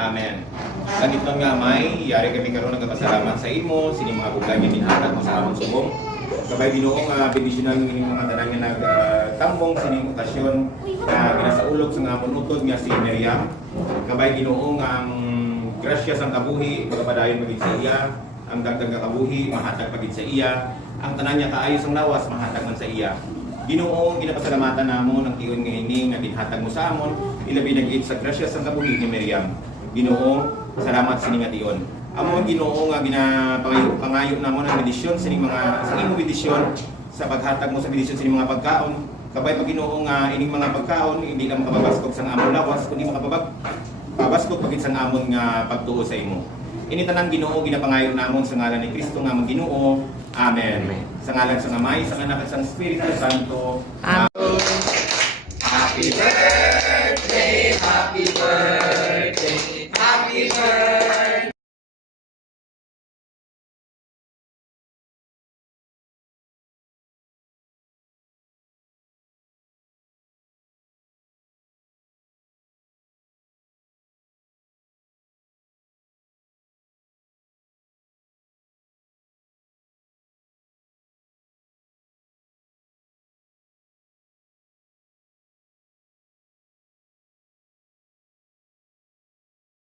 Amen. Ganito nga may, yari kami karon nagpasalamat sa imo, sini mga bugay nga ginhatag mo sa among subong. Kabay Ginoo nga bendisyonan ng inyong mga tanan nga nagtambong sa inyong okasyon na ginasaulog sa nga munutod nga si Miriam. Kabay Ginoo nga ang grasya sang kabuhi magapadayon magid sa iya, ang dagdag nga kabuhi mahatag pagid sa iya, ang tanan niya kaayos ang lawas mahatag man sa iya. Ginoo, ginapasalamatan namo ng tiyon nga ini nga ginhatag mo sa amon, ilabi nag-it sa grasya sang kabuhi ni Miriam. Ginoo, salamat sa inyong tiyon. Amo Ginoo nga ginapangayo namo ng medisyon sa imong medisyon sa paghatag mo sa medisyon sa inyong mga pagkaon. Kabay pag Ginoo nga ining mga pagkaon hindi lang makababaskog sa amon lawas kundi makababaskog pagit sa amon nga pagtuo sa imo. Ini tanan Ginoo ginapangayo namon sa ngalan ni Kristo nga Ginoo. Amen. Sa ngalan sa Amay, sa Anak at sa Espiritu Santo. Amen. Happy birthday!